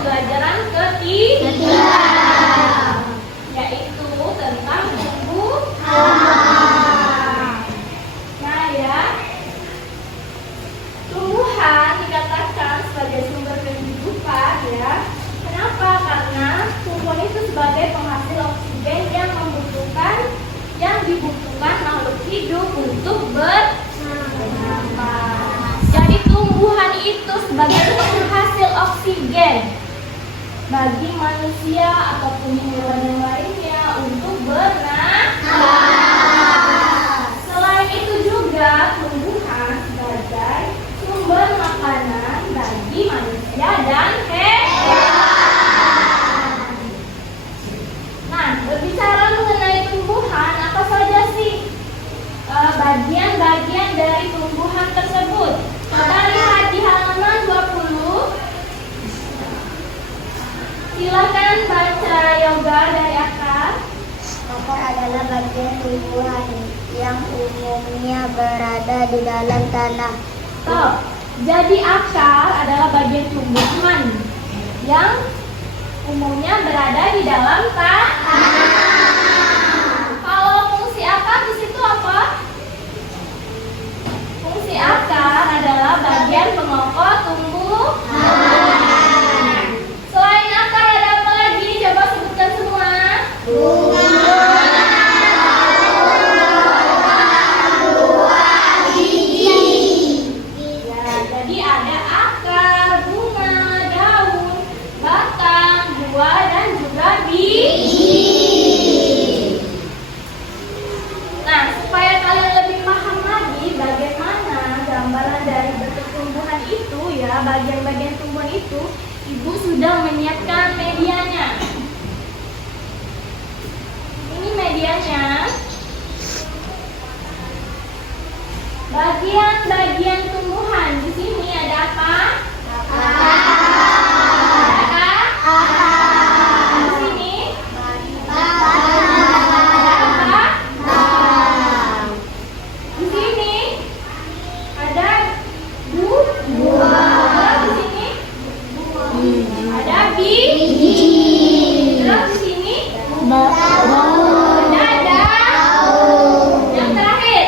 pembelajaran ketiga, yaitu tentang tumbuhan. Nah ya, tumbuhan dikatakan sebagai sumber kehidupan ya. Kenapa? Karena tumbuhan itu sebagai penghasil oksigen yang dibutuhkan makhluk hidup untuk bernafas. Jadi tumbuhan itu sebagai penghasil oksigen bagi manusia ataupun hewan yang lainnya untuk bernafas. Selain itu juga tumbuhan sebagai sumber makanan bagi manusia dan hewan. Nah, berbicara mengenai tumbuhan, apa saja sih bagian-bagian dari tumbuhan tersebut? Kita lihat di halaman 20. Silakan baca yoga dari akar. Akar adalah bagian tumbuhan yang umumnya berada di dalam tanah. Oh, jadi akar adalah bagian tumbuhan yang umumnya berada di dalam tanah. Kalau fungsi akar di situ apa? Fungsi akar adalah bagian pengokok tumbuhan. Selain akar ada apa lagi? Coba sebutkan semua. Ya, jadi ada akar, bunga, daun, batang, buah, dan juga biji. Nah, supaya kalian lebih paham lagi bagaimana gambaran dari bentuk tumbuhan itu ya, bagian-bagian tumbuhan itu, Ibu sudah menyiapkan medianya. Ini medianya. Bagian-bagian tumbuhan di sini ada apa? Di sini ada apa? Di sini ada buah. Di sini ada biji. Terus di sini ada yang terakhir.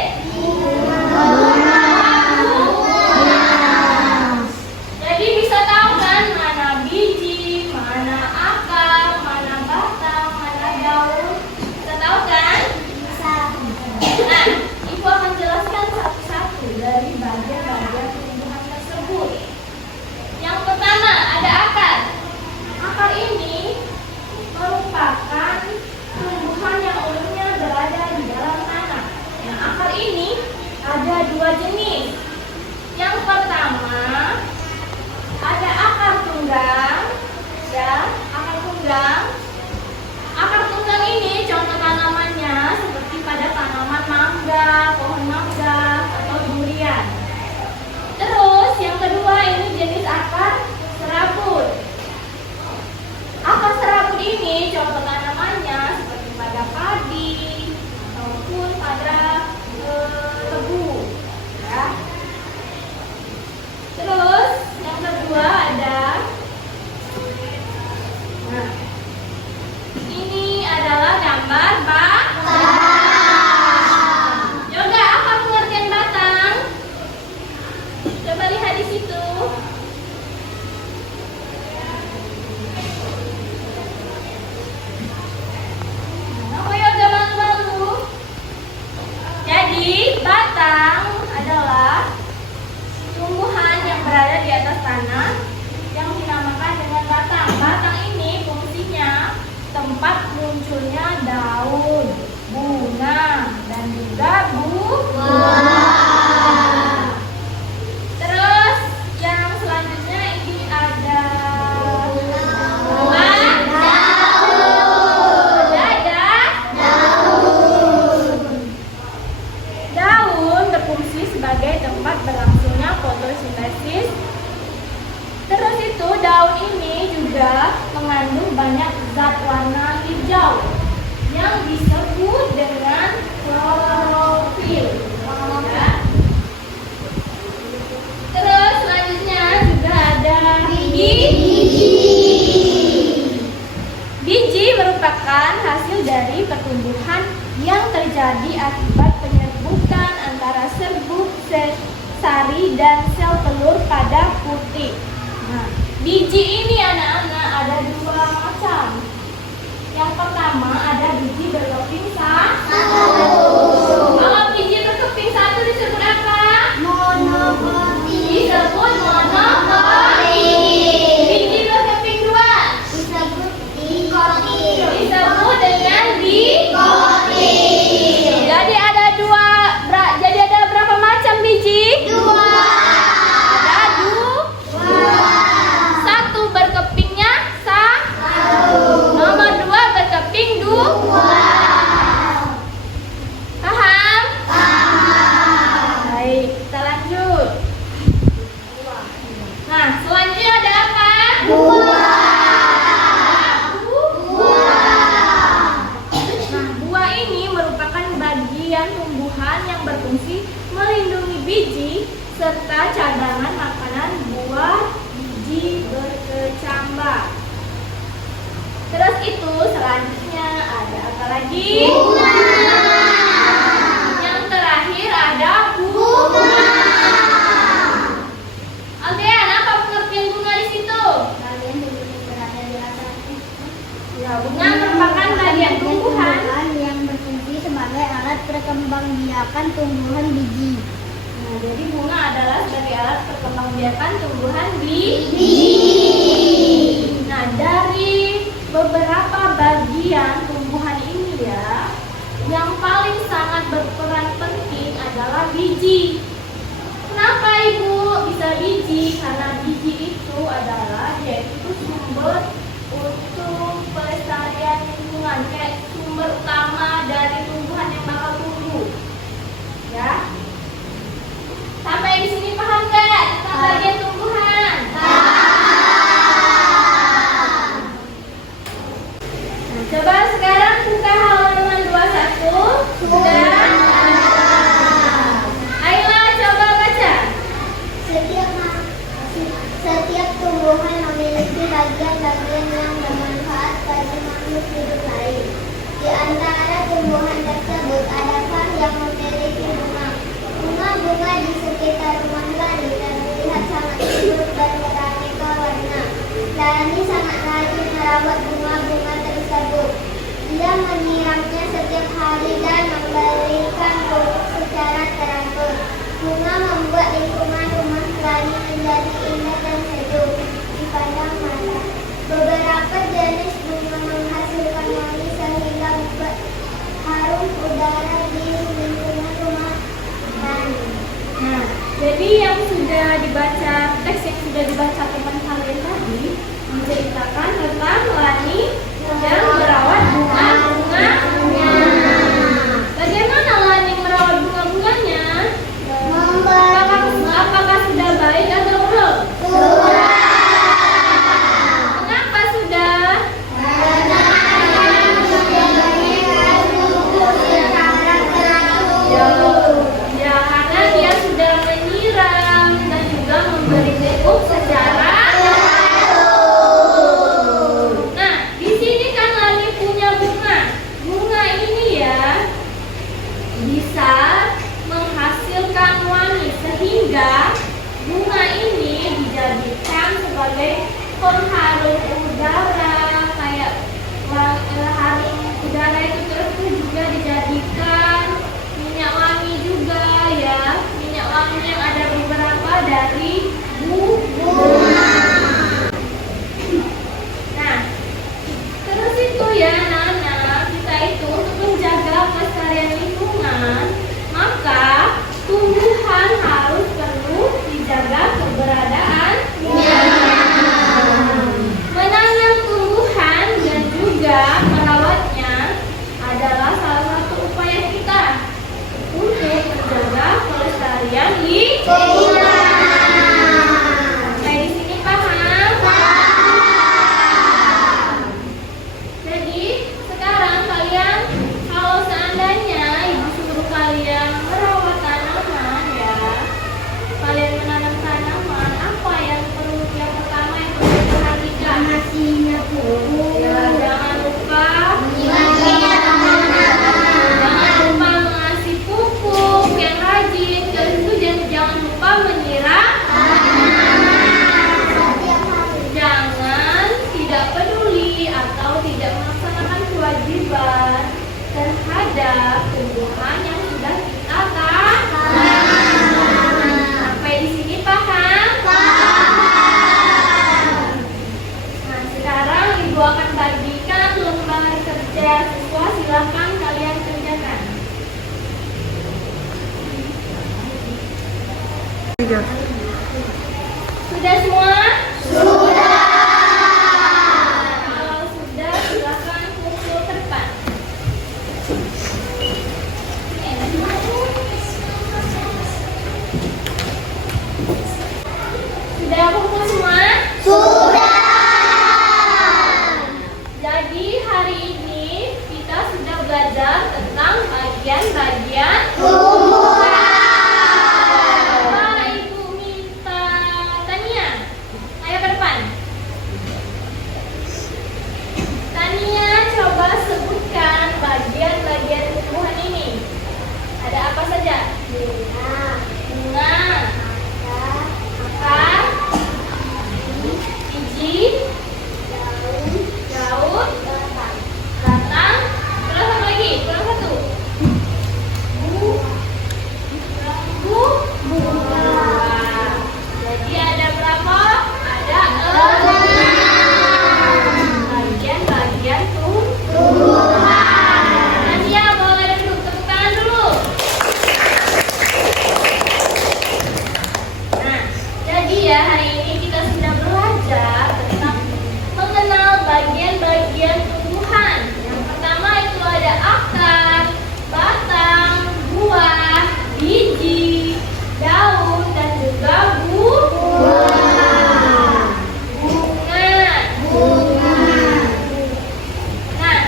Jadi bisa tahu kan mana biji, mana akar, mana batang, mana daun. Bisa tahu kan? Nah, Ibu akan jelaskan satu-satu dari bagian-bagian tumbuhan tersebut. Yang pertama ada akar. Akar ini merupakan tumbuhan yang umumnya berada di dalam tanah. Nah, akar ini ada dua jenis. Yang pertama ada akar tunggang, ya, akar tunggang. Akar tunggang ini contoh tanamannya seperti pada tanaman mangga, pohon mangga, atau durian. Terus yang kedua ini jenis akar serabut. Akar serabut ini contoh tanamannya seperti pada padi ataupun pada tebu. Ya. Terus yang kedua ada, nah, ini adalah gambar batang. Yoga, apa pengertian batang? Coba lihat di situ. Apa yoga malu-malu? Jadi batang adalah tumbuhan yang berada di atas tanah yang dinamakan dengan batang. Batang ini fungsinya tempat munculnya daun, bunga, dan juga buah. Terus yang selanjutnya ini ada buah, daun. Ada daun berfungsi sebagai tempat berlangsungnya fotosintesis. Terus itu daun ini juga mengandung banyak zat warna hijau yang disebut dengan klorofil. Ya. Terus selanjutnya juga ada biji. sari dan sel telur pada putih. Nah, biji ini anak-anak ada dua macam. Yang pertama ada biji berkeping satu. Kalau biji berkeping satu disebut apa? Monokoti. Disebut monokoti. Biji berkeping dua Disebut dikotil. disebut dengan dikotil. Jadi ada berapa macam biji? Dua. Ada satu berkepingnya Satu. nomor dua berkeping dua. Paham? Baik, kita lanjut. Nah, selanjutnya ada apa? Nah, buah ini merupakan bagian tumbuhan yang berfungsi melindungi biji serta cadangan makanan buah biji berkecambah. Terus itu selanjutnya ada apa lagi? Yang terakhir ada bunga. Aldean, apa pengertian bunga di situ? Kalian dulu berada di atas. Ya, bunga merupakan bagian tumbuhan. Yang berfungsi sebagai alat perkembangbiakan tumbuhan biji. Nah, jadi bunga adalah sebagai alat perkembangbiakan tumbuhan biji. Nah, dari beberapa bagian tumbuhan ini ya, yang paling sangat berperan penting adalah biji. Kenapa Ibu bisa biji? Karena biji itu adalah yaitu sumber untuk pelestarian lingkungan, kayak sumber utama dari tumbuhan yang bakal tumbuh. Ya. Sampai di sini paham nggak tentang bagian tumbuhan? Nah, coba sekarang buka halaman 21. Sudah? Ayolah coba baca. Setiap tumbuhan memiliki bagian-bagian yang bermanfaat bagi makhluk hidup lain. Di antara tumbuhan tersebut adakah yang memiliki bunga. Bunga-bunga di sekitar rumah Lani terlihat sangat subur dan beraneka warna. Lani sangat rajin merawat bunga-bunga tersebut. Dia menyiramnya setiap hari dan memberikan pupuk secara teratur. Bunga membuat lingkungan rumah Lani menjadi indah dan sejuk dipandang mata. Beberapa jenis bunga menghasilkan wangi sehingga membuat harum udara di lingkungan rumah Lani. Nah, jadi yang sudah dibaca, teks yang sudah dibaca teman kalian tadi menceritakan tentang Lani yang merawat bunga-bunganya. Bagaimana Lani merawat bunga-bunganya? Apakah sudah baik atau belum? Kenapa sudah? Ya, karena dia sudah menyiram dan juga memberi pupuk secara teratur. Nah, di sini kan Lani punya bunga. Bunga ini ya bisa menghasilkan wangi sehingga bunga ini dijadikan sebagai pengharum udara, kayak harum udara itu terus juga dijadikan minyak wangi juga ya. Minyak wangi yang ada beberapa dari bunga. Nah, terus itu ya anak-anak, kita itu untuk menjaga kelestarian lingkungan, maka tumbuhan harus perlu dijaga keberadaannya. Menanam tumbuhan dan juga merawatnya adalah salah satu upaya kita untuk menjaga kelestarian lingkungan. Sampai di sini paham? Jadi sekarang kalian, kalau seandainya ibu suruh kalian merawat tanaman ya, kalian menanam tanaman, apa yang pertama yang perlu diperhatikan? Nasinya pupuk. Ya, jangan lupa mengasih pupuk yang rajin. Terus itu jangan lupa Sudah semua? Sudah. Kalau sudah, silakan kumpul ke depan. Sudah kumpul semua? Sudah. Jadi hari ini kita sudah belajar tentang bagian-bagian Tumbuhan. Coba Ibu minta Tania. Ayo ke depan. Tania, coba sebutkan bagian-bagian tumbuhan ini. Ada apa saja? Bunga, akar, biji, daun, batang. Kurang satu lagi, kurang satu. Bunga. Jadi ada berapa? Ada 6 bagian-bagian tumbuhan. Tania, boleh duduk, tepuk tangan dulu. Nah, jadi ya hari ini kita sudah belajar tentang mengenal bagian-bagian tumbuhan. Yang pertama itu ada akar, batang, buah, biji, daun, dan juga bunga. Nah,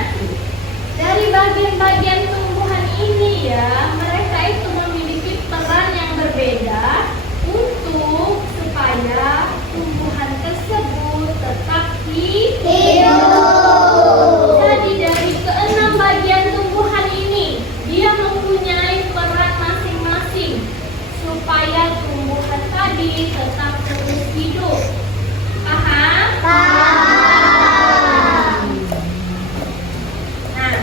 dari bagian-bagian tumbuhan ini ya, mereka itu memiliki peran yang berbeda untuk supaya tumbuhan tersebut tetap Hidup. Jadi dari ke-6 bagian tumbuhan ini, dia mempunyai peran masing-masing supaya tumbuhan tadi tetap terus hidup. Paham? Paham. Nah,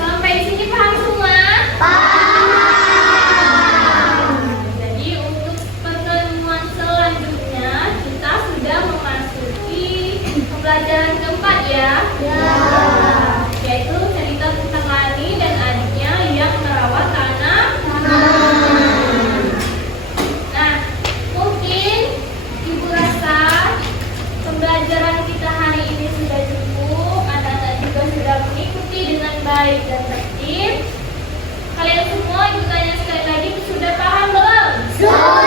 sampai sini paham semua? Paham. Jadi untuk pertemuan selanjutnya kita sudah memasuki pembelajaran keempat ya. Ya. Yaitu cerita tentang Lani dan adiknya yang merawat tanaman. Nah, mungkin Ibu rasa pembelajaran kita hari ini sudah cukup. Anak-anak juga sudah mengikuti dengan baik dan tertib. Kalian semua, Ibu tanya sekali lagi, sudah paham belum? Sudah.